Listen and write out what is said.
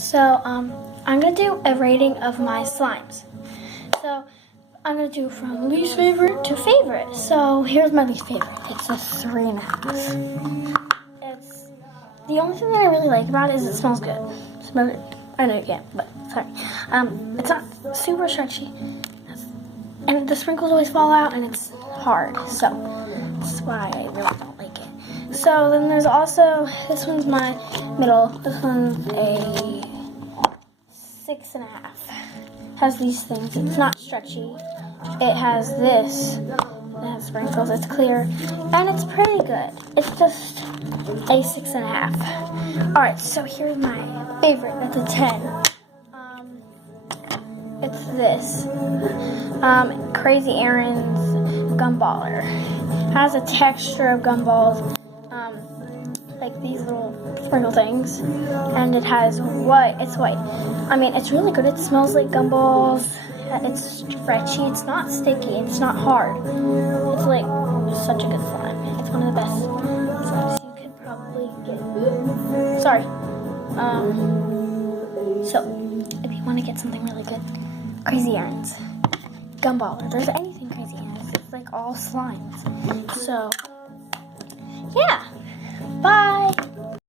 So, I'm gonna do a rating of my slimes. So, I'm gonna do from least favorite to favorite. So, here's my least favorite. It's a 3.5. It's the only thing that I really like about it is it smells good. I know you can't, but sorry. It's not super stretchy, and the sprinkles always fall out, and it's hard. So that's why I really don't like it. So then there's also this one's my middle. This one's a 6.5. Has these things. It's not stretchy. It has this. It has sprinkles. It's clear, and it's pretty good. It's just a 6.5. All right. So here's my favorite. That's a 10. It's this. Crazy Aaron's Gumballer. Has a texture of gumballs, like these little sprinkle things, and it has white. It's white. I mean, it's really good. It smells like gumballs. It's stretchy. It's not sticky. It's not hard. It's like such a good slime. It's one of the best slimes you could probably get. Sorry. So if you want to get something really good, Crazy Aaron's Gumballer. There's anything Crazy Aaron's. It's like all slimes. So yeah. Bye.